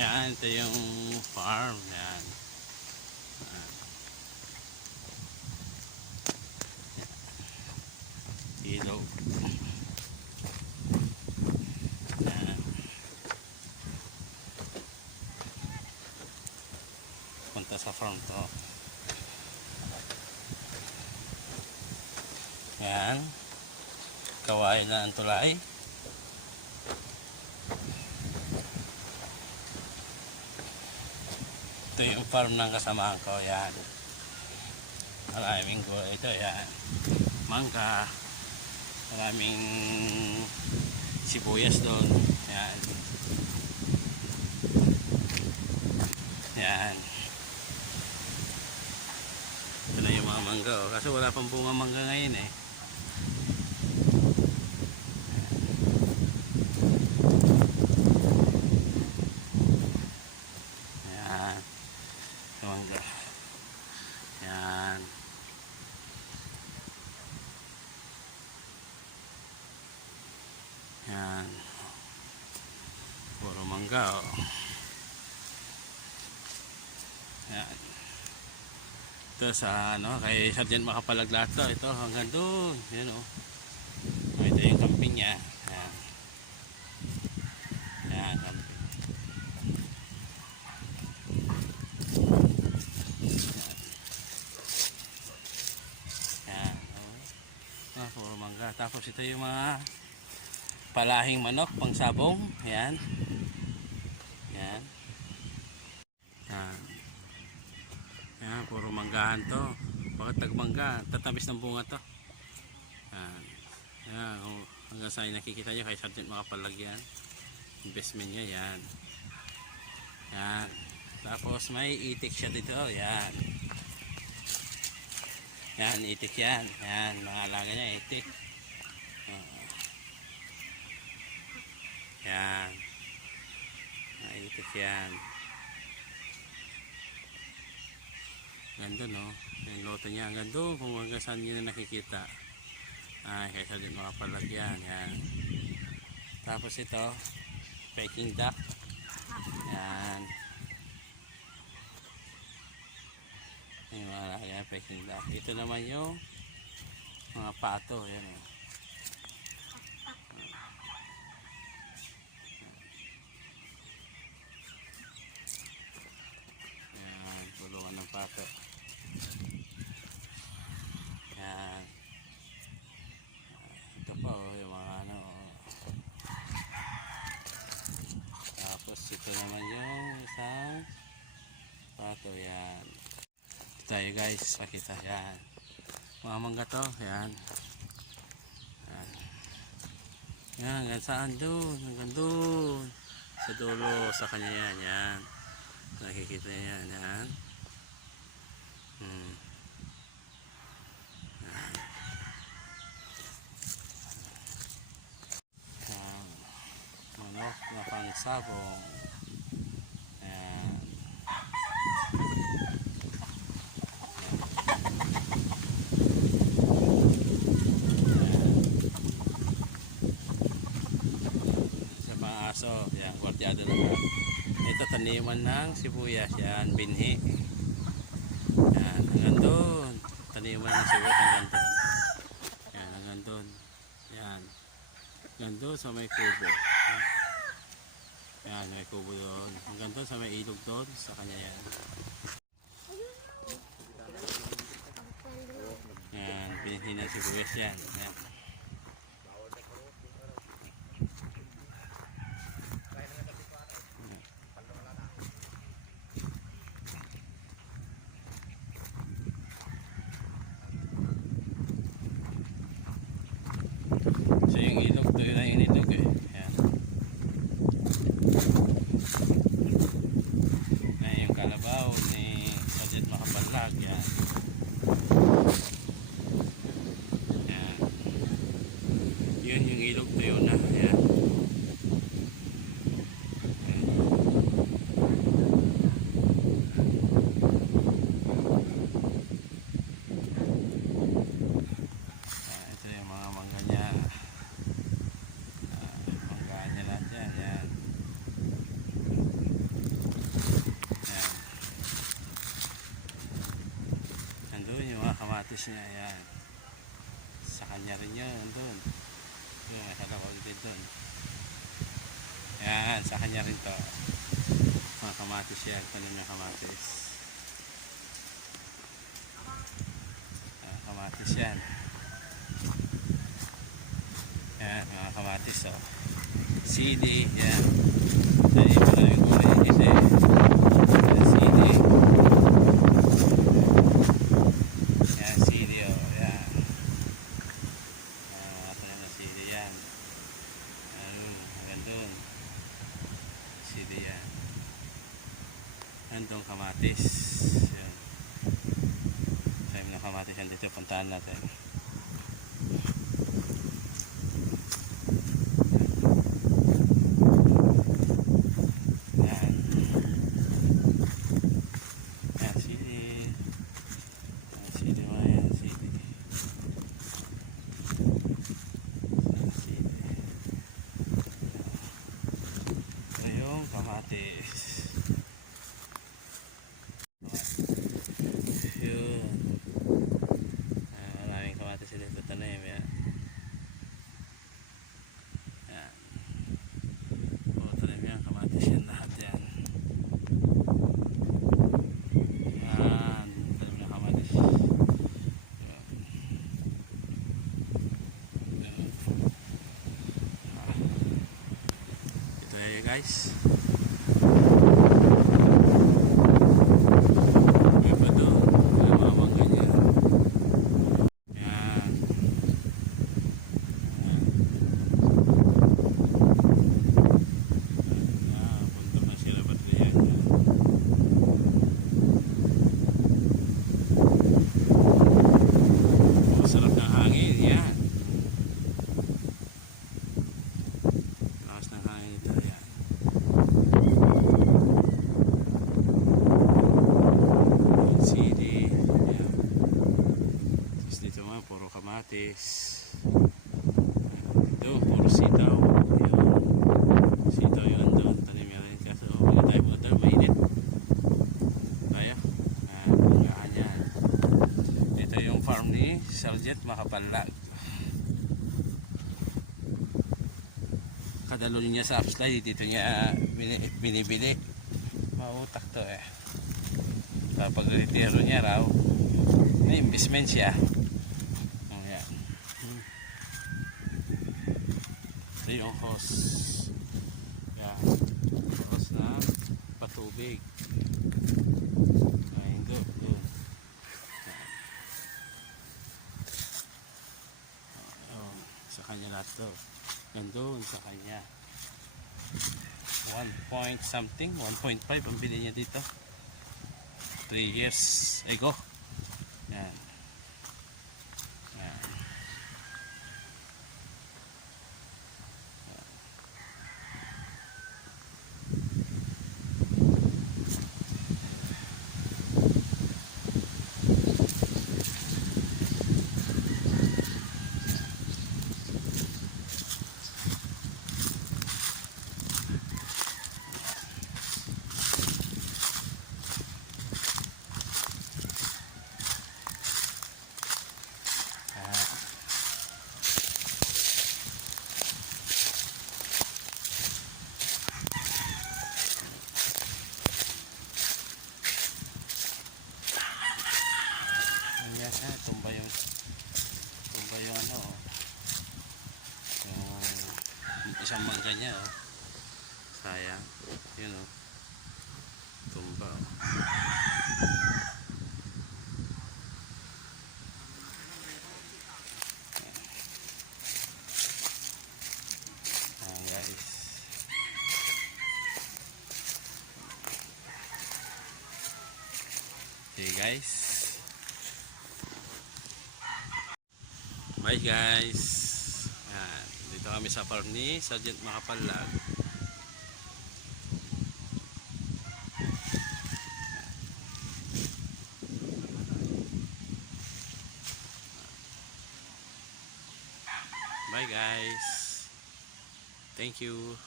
Yan, ito yung farm. Yan. Yan. Punta sa farm to. Yan. Kawain na ang tulay. Ito yung farm ng kasamahan ko. Yan. Maraming gulay ito. Yan. Mangga. Maraming sibuyas doon. Yan. Yan. Ito na yung mga mangga. Oh. Kaso wala pang bunga mangga ngayon eh. Yan. Yung mangga. Yan. Yan. Puro mangga oh. Yan. Ito sa ano, kay Sergeant Makapalaglat to. Ito hanggang doon. Yan oh. Ito yung camping niya. Yan. Yan, camping. Yan. Oh. Ah, puro mangga. Tapos ito yung mga palahing manok, pang sabong. Yan. Yan. Yan. Yan, puro manggahan to. Bakit tagmangga? Tatamis ng bunga to. Yan. Yan. Oh, hanggang sa nakikita nyo kay Sergeant makapalagyan. Investment niya. Yan. Yan. Tapos may itik siya dito. Yan. Yan, itik yan. Yan, mga alaga niya, itik. Oo. Yan. Itik yan. Ganda no. Yung loto niya. Hanggang doon kung hanggang saan nyo na nakikita. Ay, kaysa din makapalagyan. Yan. Tapos ito, peking duck. Yan. Yung mga yan, peking duck. Ito naman yung mga pato. Yan o. Yan, tulungan ng pato. Yan. Ito pa oh, yung mga ano. oh. Tapos ito naman yung isang pato. Yan. Ito tayo guys, pakita. Yan. Mga mangga to. Yan. Yan. Yan, hanggang saan doon? Hanggang doon. Sa dulo, sa kanya yan. Yan. Nakikita yan. Yan. Hmm. Manok na pangsabong. Yan. sa mga aso. Yan, gwardyado na lang. Ito taniman ng sibuyas. Yan, binhi. Yan, hanggang doon. Taniman ng sibuyas hanggang doon. Yan, hanggang doon. Yan. Hanggang doon sa may kubo. Yan, may kubo doon. Hanggang doon sa may ilog doon. Sa kanya yan. Yan, binhi ng sibuyas yan. Yan. So yung ilog, to yun ang yung ilog eh. Yan. Na yung kalabaw ni Sergeant Makapalag. Yan. Yan. Kamatis niya. Yan. Sa kanya rin yun. Doon. Yung nakalawag din doon. Yan. Sa kanya rin to. Mga kamatis yan. Tanim niya kamatis. Ah, kamatis yan. Yan. Mga kamatis oh. CD. Yan. Tayo pa lang yung gulay. Kasi. Yan, CD. Yan, CD oh. Yan. Ah, ano na CD yan. Ayun, hanggang doon. CD yan. Andong kamatis. Yan. Time ng kamatis yan dito. Puntahan natin. Yan. Yan, CD. Yan, CD mo yan. Yan, CD. Ito yung kamatis. Yun. Ah, maraming kamatis sila ito tanim yan. Yan. Puro tanim yan, kamatis yan lahat yan. Yan, tanim ng kamatis. Yan. Yan. Ah. Ito eh guys. Iba doon. May mga mangga dyan. Yan. Ah, punta na sila ba't ganyan yan? Masarap ng hangin. Yan. Lakas ng hangin ito. Yan. Yan, CD. Yan. Tapos dito mga puro kamatis. Ito, puro sitaw. Yun. Sitaw yun doon. Tanim yan rin. Kaso wala tayo punta. Mainit. Kaya. Ah, bungaan yan. Ito yung farm ni Sergeant Makapalag. Kadalo niya sa upslide. Dito niya bini- binibili. Mautak to eh. Kapag retiro niya raw, may investment siya. Ayan. Hmm. Ito yung hose. Yan. Na patubig. Ayun doon. Doon. Oh, sa kanya lahat to. Nandun sa kanya. 1 point something, 1.5 ang bili niya dito. 3 years ago. Yan. Yan. Ah. Ayan, ah, tumba yung tumba yung ano oh. Isang mangga niya oh. sayang yun oh tumba oh. Okay guys Bye guys. Kami sa farm ni Sergeant Makapalag. Bye guys. Thank you.